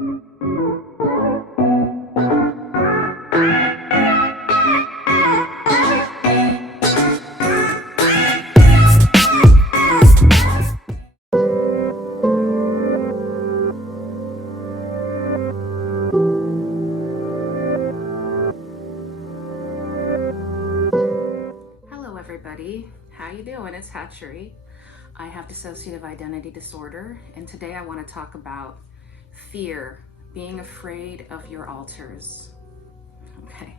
Hello everybody, how you doing? It's Hatchery. I have dissociative identity disorder, and today I want to talk about fear, being afraid of your alters. Okay.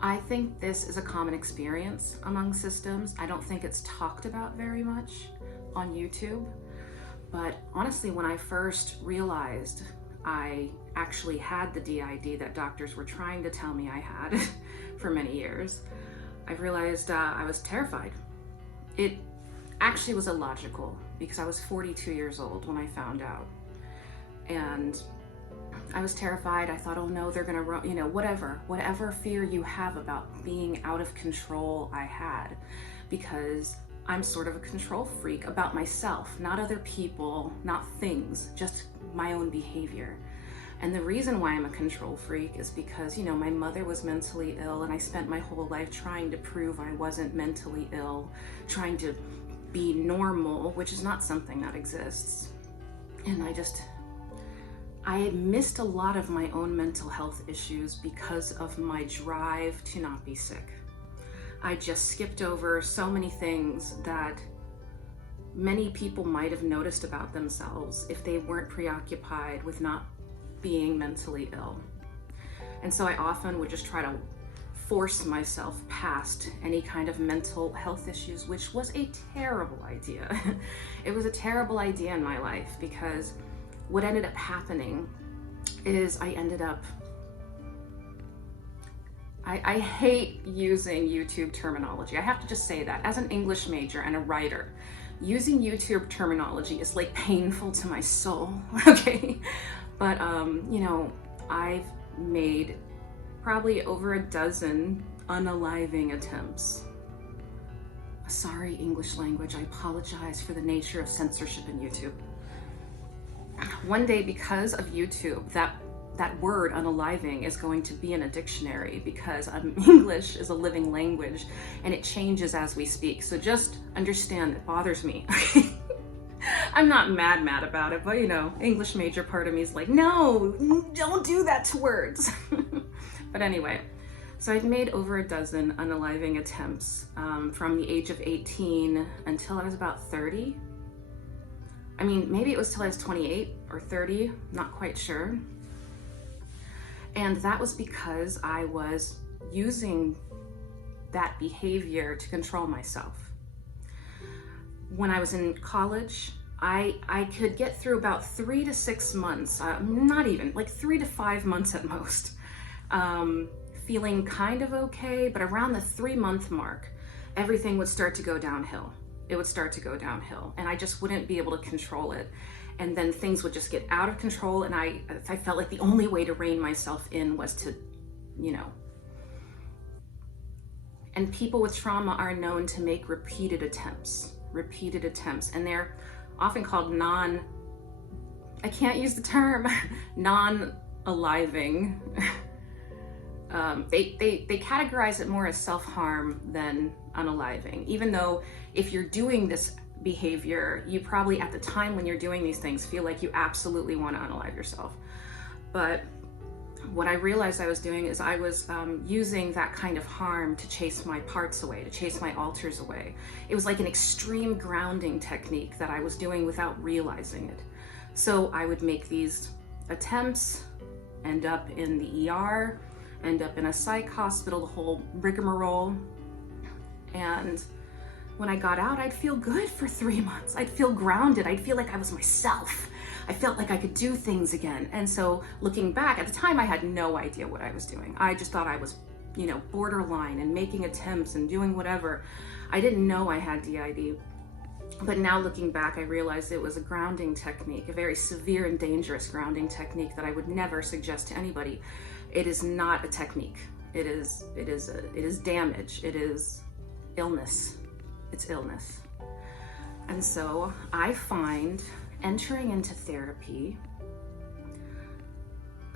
I think this is a common experience among systems. I don't think it's talked about very much on YouTube, but honestly, when I first realized I actually had the DID that doctors were trying to tell me I had for many years, I realized I was terrified. It actually was illogical because I was 42 years old when I found out. And I was terrified. I thought, oh no, they're gonna run, whatever fear you have about being out of control I had, because I'm sort of a control freak about myself, not other people, not things, just my own behavior. And the reason why I'm a control freak is because, my mother was mentally ill, and I spent my whole life trying to prove I wasn't mentally ill, trying to be normal, which is not something that exists. And I missed a lot of my own mental health issues because of my drive to not be sick. I just skipped over so many things that many people might have noticed about themselves if they weren't preoccupied with not being mentally ill. And so I often would just try to force myself past any kind of mental health issues, which was a terrible idea. It was a terrible idea in my life, because what ended up happening is I hate using YouTube terminology. I have to just say that as an English major and a writer, using YouTube terminology is like painful to my soul, okay? But, I've made probably over a dozen unaliving attempts. Sorry, English language, I apologize for the nature of censorship in YouTube. One day, because of YouTube, that word unaliving is going to be in a dictionary, because English is a living language and it changes as we speak. So just understand it bothers me. I'm not mad about it, but English major part of me is like, no, don't do that to words. But anyway, so I'd made over a dozen unaliving attempts from the age of 18 until I was about 30. I mean, maybe it was till I was 28 or 30, not quite sure. And that was because I was using that behavior to control myself. When I was in college, I could get through about 3 to 6 months, not even, like 3 to 5 months at most, feeling kind of okay, but around the 3-month mark, everything would start to go downhill. It would start to go downhill, and I just wouldn't be able to control it. And then things would just get out of control, and I felt like the only way to rein myself in was to, And people with trauma are known to make repeated attempts, and they're often called I can't use the term, non-aliving. They categorize it more as self-harm than unaliving, even though if you're doing this behavior, you probably at the time when you're doing these things feel like you absolutely want to unalive yourself. But what I realized I was doing is I was using that kind of harm to chase my parts away, to chase my alters away. It was like an extreme grounding technique that I was doing without realizing it. So I would make these attempts, end up in the ER, end up in a psych hospital, the whole rigmarole. And when I got out, I'd feel good for 3 months. I'd feel grounded. I'd feel like I was myself. I felt like I could do things again. And so looking back, at the time I had no idea what I was doing. I just thought I was, borderline and making attempts and doing whatever. I didn't know I had DID. But now looking back, I realized it was a grounding technique, a very severe and dangerous grounding technique that I would never suggest to anybody. It is not a technique. It is damage. It is illness. It's illness. And so I find entering into therapy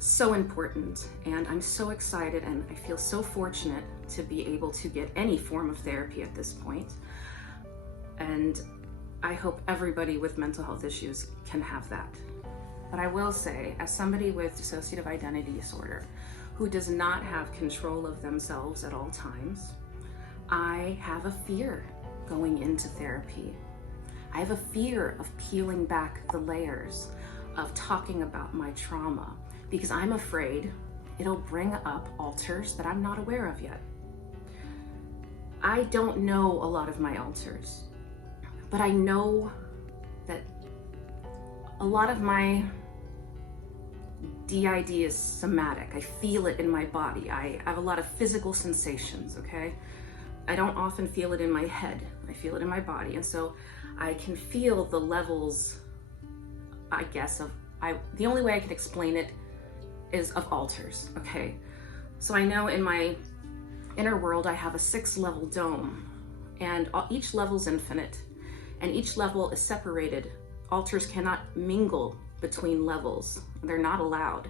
so important, and I'm so excited and I feel so fortunate to be able to get any form of therapy at this point. And I hope everybody with mental health issues can have that. But I will say, as somebody with dissociative identity disorder who does not have control of themselves at all times, I have a fear going into therapy. I have a fear of peeling back the layers, of talking about my trauma, because I'm afraid it'll bring up alters that I'm not aware of yet. I don't know a lot of my alters, but I know that a lot of my DID is somatic. I feel it in my body. I have a lot of physical sensations, okay? I don't often feel it in my head. I feel it in my body. And so I can feel the levels, I guess, the only way I can explain it is of alters, okay? So I know in my inner world, I have a 6-level dome, and each level's infinite, and each level is separated. Alters cannot mingle between levels. They're not allowed.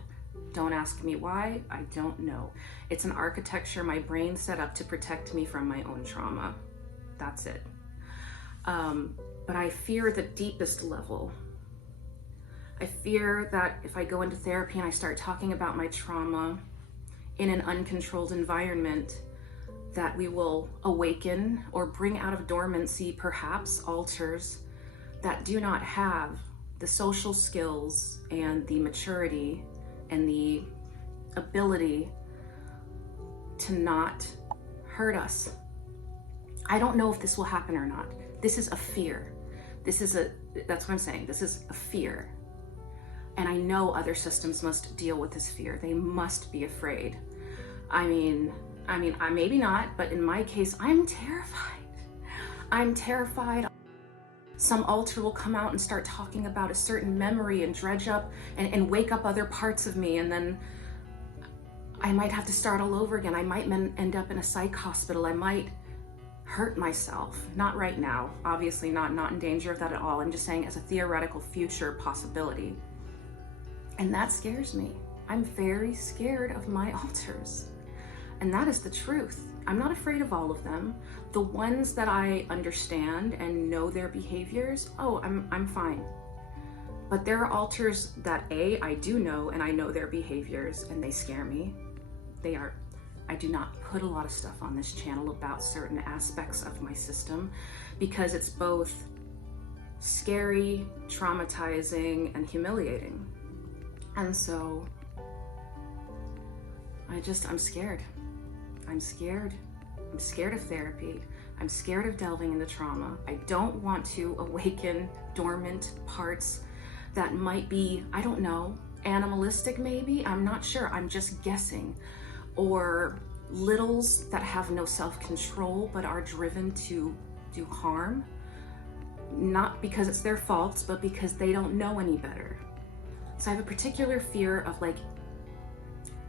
Don't ask me why, I don't know. It's an architecture my brain set up to protect me from my own trauma. That's it. But I fear the deepest level. I fear that if I go into therapy and I start talking about my trauma in an uncontrolled environment, that we will awaken or bring out of dormancy perhaps alters that do not have the social skills and the maturity and the ability to not hurt us. I don't know if this will happen or not. This is a fear. That's what I'm saying. This is a fear. And I know other systems must deal with this fear. They must be afraid. I mean, I maybe not, but in my case, I'm terrified. I'm terrified. Some alter will come out and start talking about a certain memory and dredge up and wake up other parts of me, and then I might have to start all over again. I might end up in a psych hospital. I might hurt myself. Not right now, obviously not in danger of that at all. I'm just saying as a theoretical future possibility. And that scares me. I'm very scared of my alters. And that is the truth. I'm not afraid of all of them. The ones that I understand and know their behaviors, I'm fine. But there are alters that I do know, and I know their behaviors, and they scare me. I do not put a lot of stuff on this channel about certain aspects of my system because it's both scary, traumatizing, and humiliating. And so I'm scared. I'm scared. I'm scared of therapy. I'm scared of delving into trauma. I don't want to awaken dormant parts that might be, I don't know, animalistic maybe, I'm not sure, I'm just guessing. Or littles that have no self-control but are driven to do harm, not because it's their faults, but because they don't know any better. So I have a particular fear of like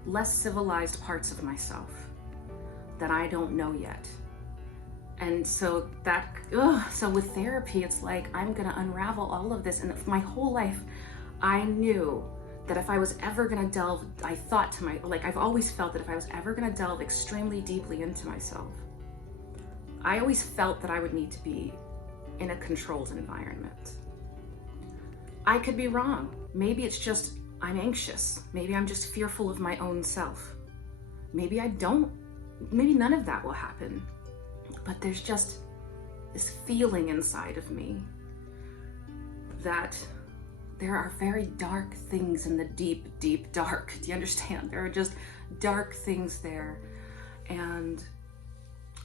less civilized parts of myself that I don't know yet. And so so with therapy, it's like I'm gonna unravel all of this. And my whole life, I knew that if I was ever gonna delve, I've always felt that if I was ever gonna delve extremely deeply into myself, I always felt that I would need to be in a controlled environment. I could be wrong. Maybe it's just I'm anxious. Maybe I'm just fearful of my own self. Maybe none of that will happen. But there's just this feeling inside of me that there are very dark things in the deep, deep dark. Do you understand? There are just dark things there. And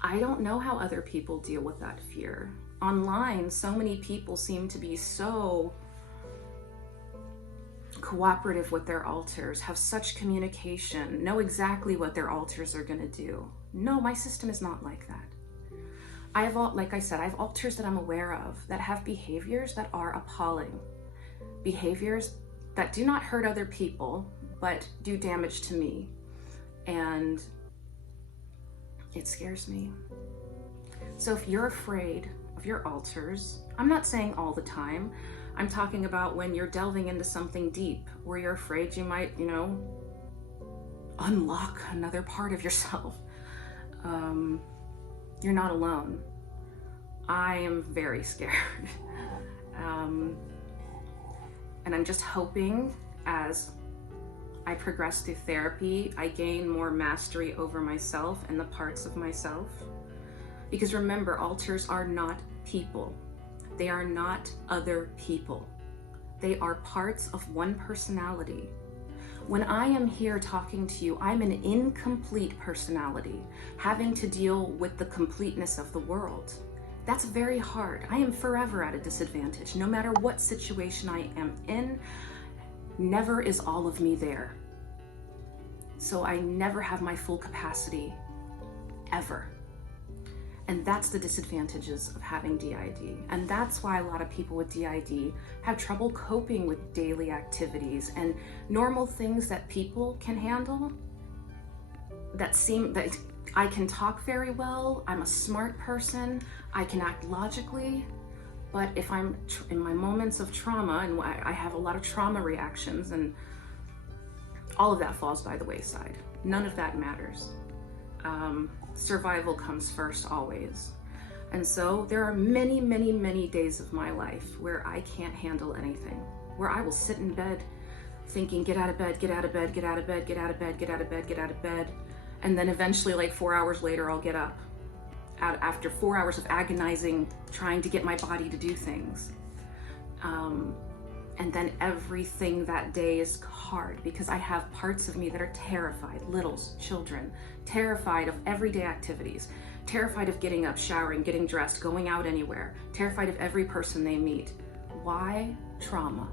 I don't know how other people deal with that fear. Online, so many people seem to be so cooperative with their alters, have such communication, know exactly what their alters are going to do. No, my system is not like that. Like I said, I have alters that I'm aware of that have behaviors that are appalling. Behaviors that do not hurt other people, but do damage to me. And it scares me. So if you're afraid of your alters, I'm not saying all the time, I'm talking about when you're delving into something deep, where you're afraid you might, unlock another part of yourself. You're not alone. I am very scared. And I'm just hoping as I progress through therapy, I gain more mastery over myself and the parts of myself. Because remember, alters are not people. They are not other people. They are parts of one personality. When I am here talking to you, I'm an incomplete personality, having to deal with the completeness of the world. That's very hard. I am forever at a disadvantage. No matter what situation I am in, never is all of me there. So I never have my full capacity, ever. And that's the disadvantages of having DID. And that's why a lot of people with DID have trouble coping with daily activities and normal things that people can handle that I can talk very well, I'm a smart person, I can act logically, but if I'm in my moments of trauma, and I have a lot of trauma reactions, and all of that falls by the wayside. None of that matters. Survival comes first always. And so there are many, many, many days of my life where I can't handle anything, where I will sit in bed thinking, get out of bed, get out of bed, get out of bed, get out of bed, get out of bed, get out of bed. And then eventually, like 4 hours later, I'll get up after 4 hours of agonizing, trying to get my body to do things. And then everything that day is hard because I have parts of me that are terrified, littles, children, terrified of everyday activities, terrified of getting up, showering, getting dressed, going out anywhere, terrified of every person they meet. Why trauma?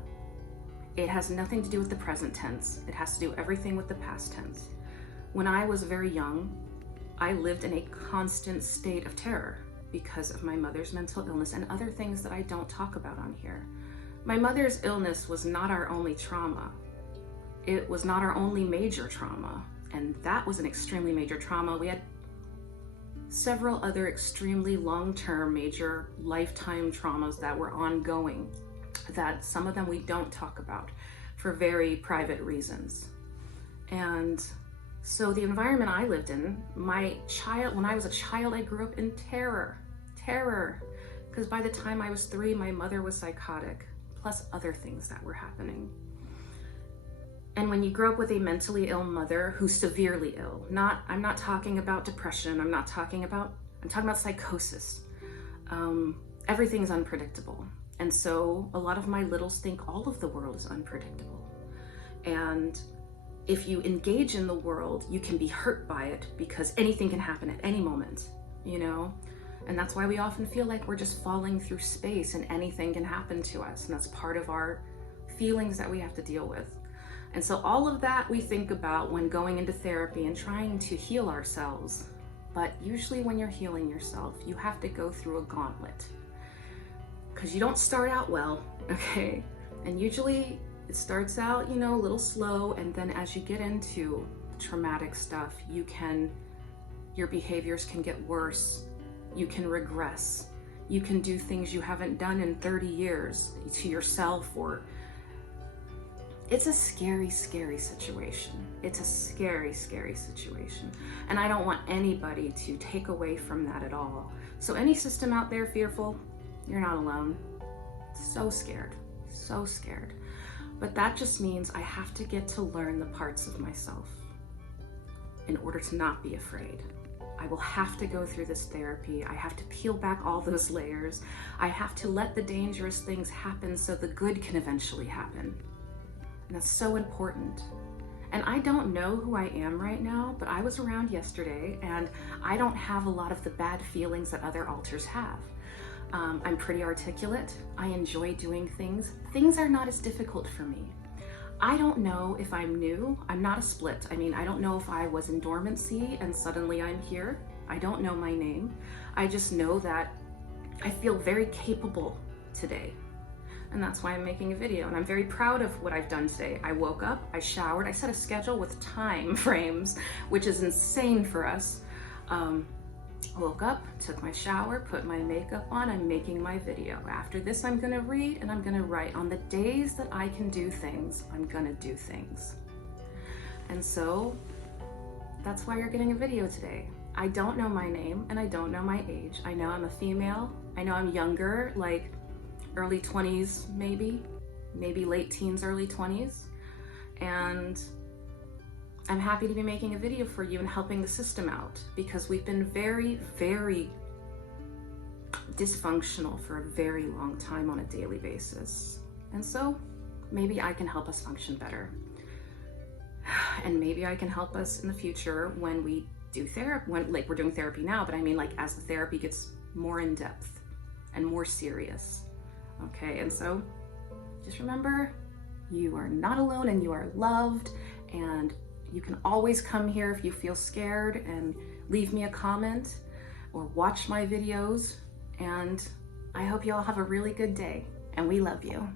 It has nothing to do with the present tense. It has to do everything with the past tense. When I was very young, I lived in a constant state of terror because of my mother's mental illness and other things that I don't talk about on here. My mother's illness was not our only trauma. It was not our only major trauma, and that was an extremely major trauma. We had several other extremely long-term, major lifetime traumas that were ongoing, that some of them we don't talk about for very private reasons. And so the environment I lived in, when I was a child, I grew up in terror, because by the time I was 3, my mother was psychotic, plus other things that were happening. And when you grow up with a mentally ill mother who's severely ill, I'm not talking about depression, I'm talking about psychosis. Everything's unpredictable. And so a lot of my littles think all of the world is unpredictable. And if you engage in the world, you can be hurt by it because anything can happen at any moment, you know? And that's why we often feel like we're just falling through space and anything can happen to us. And that's part of our feelings that we have to deal with. And so all of that we think about when going into therapy and trying to heal ourselves. But usually when you're healing yourself, you have to go through a gauntlet. Because you don't start out well, okay? And usually it starts out, a little slow, and then as you get into traumatic stuff, your behaviors can get worse. You can regress. You can do things you haven't done in 30 years to yourself, or it's a scary, scary situation. It's a scary, scary situation. And I don't want anybody to take away from that at all. So any system out there fearful, you're not alone. So scared, so scared. But that just means I have to get to learn the parts of myself in order to not be afraid. I will have to go through this therapy. I have to peel back all those layers. I have to let the dangerous things happen so the good can eventually happen. And that's so important. And I don't know who I am right now, but I was around yesterday and I don't have a lot of the bad feelings that other alters have. I'm pretty articulate. I enjoy doing things. Things are not as difficult for me. I don't know if I'm new. I'm not a split. I don't know if I was in dormancy and suddenly I'm here. I don't know my name. I just know that I feel very capable today. And that's why I'm making a video. And I'm very proud of what I've done today. I woke up, I showered, I set a schedule with time frames, which is insane for us. Woke up, took my shower, put my makeup on, I'm making my video. After this, I'm gonna read and I'm gonna write. On the days that I can do things, I'm gonna do things. And so that's why you're getting a video today. I don't know my name and I don't know my age. I know I'm a female. I know I'm younger, like early 20s, maybe late teens, early 20s. And I'm happy to be making a video for you and helping the system out, because we've been very, very dysfunctional for a very long time on a daily basis. And so maybe I can help us function better. And maybe I can help us in the future when we do therapy, like we're doing therapy now, but I mean like as the therapy gets more in depth and more serious. Okay, and so just remember, you are not alone and you are loved, and you can always come here if you feel scared and leave me a comment or watch my videos. And I hope you all have a really good day, and we love you.